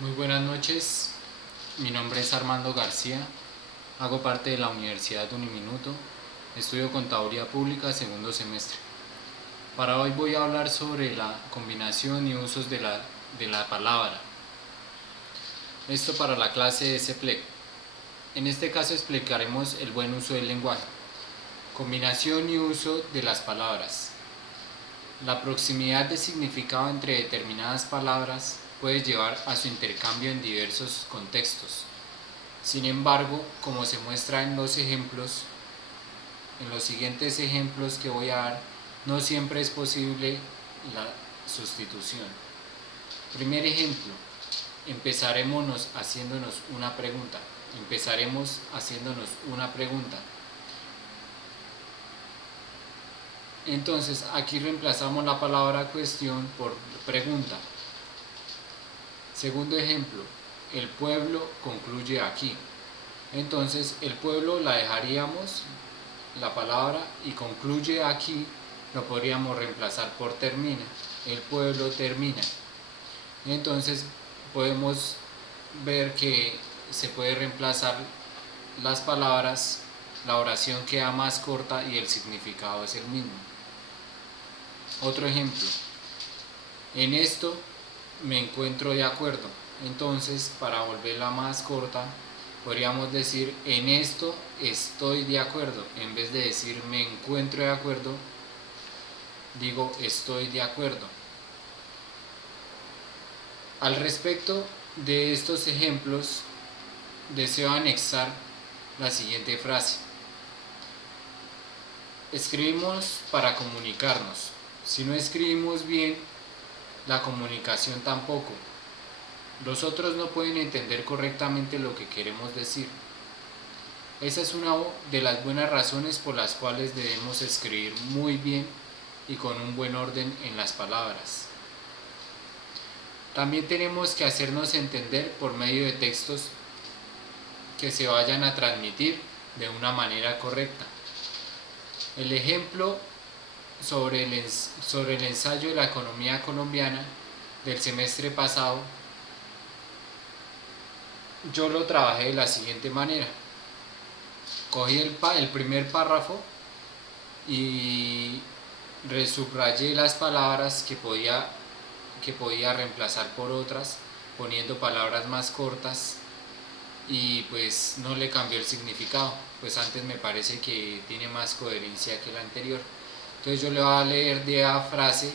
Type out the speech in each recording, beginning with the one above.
Muy buenas noches, mi nombre es Armando García, hago parte de la Universidad Uniminuto, estudio Contaduría Pública segundo semestre. Para hoy voy a hablar sobre la combinación y usos de la palabra. Esto para la clase de SPLEC. En este caso explicaremos el buen uso del lenguaje. Combinación y uso de las palabras. La proximidad de significado entre determinadas palabras puede llevar a su intercambio en diversos contextos. Sin embargo, como se muestra en los siguientes ejemplos que voy a dar, no siempre es posible la sustitución. Primer ejemplo, empezaremos haciéndonos una pregunta. Entonces, aquí reemplazamos la palabra cuestión por pregunta. Segundo ejemplo, el pueblo concluye aquí. Entonces, el pueblo la dejaríamos la palabra y concluye aquí, lo podríamos reemplazar por termina. El pueblo termina. Entonces, podemos ver que se puede reemplazar las palabras, la oración queda más corta y el significado es el mismo. Otro ejemplo, en esto me encuentro de acuerdo. Entonces, para volverla más corta, podríamos decir en esto estoy de acuerdo. En vez de decir me encuentro de acuerdo, digo estoy de acuerdo. Al respecto de estos ejemplos, deseo anexar la siguiente frase. Escribimos para comunicarnos. Si no escribimos bien, la comunicación tampoco. Los otros no pueden entender correctamente lo que queremos decir. Esa es una de las buenas razones por las cuales debemos escribir muy bien y con un buen orden en las palabras. También tenemos que hacernos entender por medio de textos que se vayan a transmitir de una manera correcta. El ejemplo sobre el ensayo de la economía colombiana del semestre pasado, yo lo trabajé de la siguiente manera. Cogí el primer párrafo y resubrayé las palabras que podía reemplazar por otras, poniendo palabras más cortas, y pues no le cambió el significado, pues antes me parece que tiene más coherencia que el anterior. Entonces yo le voy a leer de la frase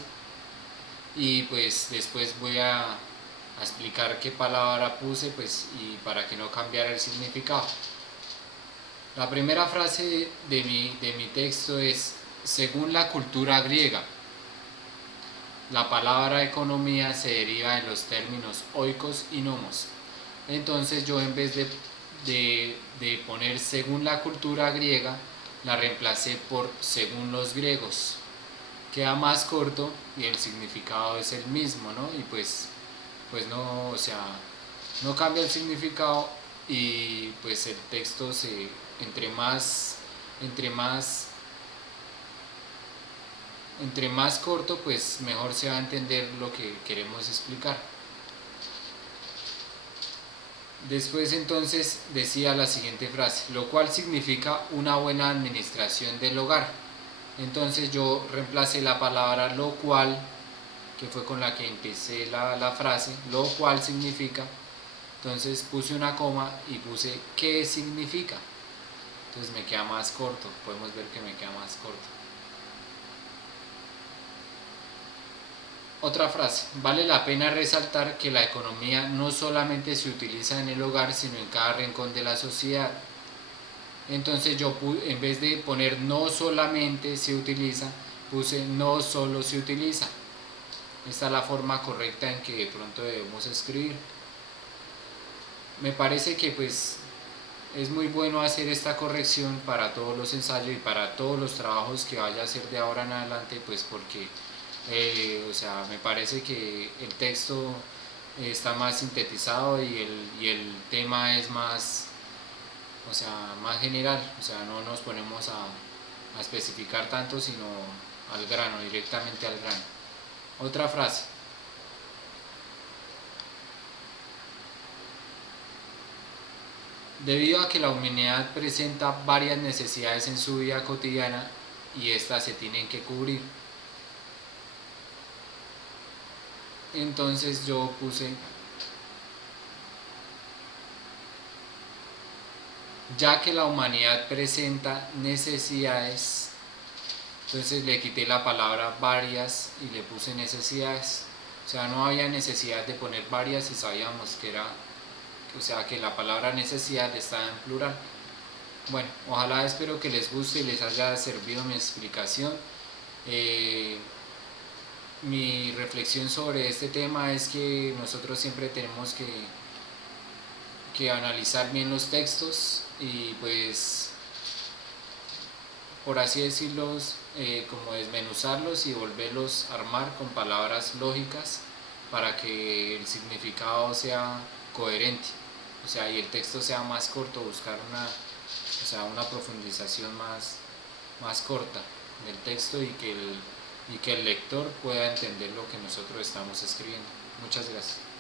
y pues después voy a explicar qué palabra puse, pues, y para que no cambiara el significado. La primera frase de mi texto es: según la cultura griega, la palabra economía se deriva de los términos oikos y nomos. Entonces yo, en vez de poner según la cultura griega, la reemplacé por según los griegos. Queda más corto y el significado es el mismo, ¿no? Y pues no, o sea, no cambia el significado, y pues el texto entre más entre más entre más corto, pues mejor se va a entender lo que queremos explicar. Después entonces decía la siguiente frase, lo cual significa una buena administración del hogar. Entonces yo reemplacé la palabra lo cual, que fue con la que empecé la frase, lo cual significa. Entonces puse una coma y puse ¿qué significa? Entonces me queda más corto, podemos ver que me queda más corto. Otra frase, vale la pena resaltar que la economía no solamente se utiliza en el hogar, sino en cada rincón de la sociedad. Entonces yo, en vez de poner no solamente se utiliza, puse no solo se utiliza. Esta es la forma correcta en que de pronto debemos escribir. Me parece que pues es muy bueno hacer esta corrección para todos los ensayos y para todos los trabajos que vaya a hacer de ahora en adelante, pues porque o sea, me parece que el texto está más sintetizado y el tema es más, o sea, más general, o sea, no nos ponemos a especificar tanto, sino al grano, directamente al grano. Otra frase, Debido a que la humanidad presenta varias necesidades en su vida cotidiana y estas se tienen que cubrir. Entonces yo puse, ya que la humanidad presenta necesidades, entonces le quité la palabra varias y le puse necesidades. O sea, no había necesidad de poner varias y sabíamos que era, o sea, que la palabra necesidad estaba en plural. Bueno, ojalá, espero que les guste y les haya servido mi explicación. Mi reflexión sobre este tema es que nosotros siempre tenemos que analizar bien los textos y pues, por así decirlo, como desmenuzarlos y volverlos a armar con palabras lógicas para que el significado sea coherente, o sea, y el texto sea más corto, buscar una profundización más corta del texto y que el lector pueda entender lo que nosotros estamos escribiendo. Muchas gracias.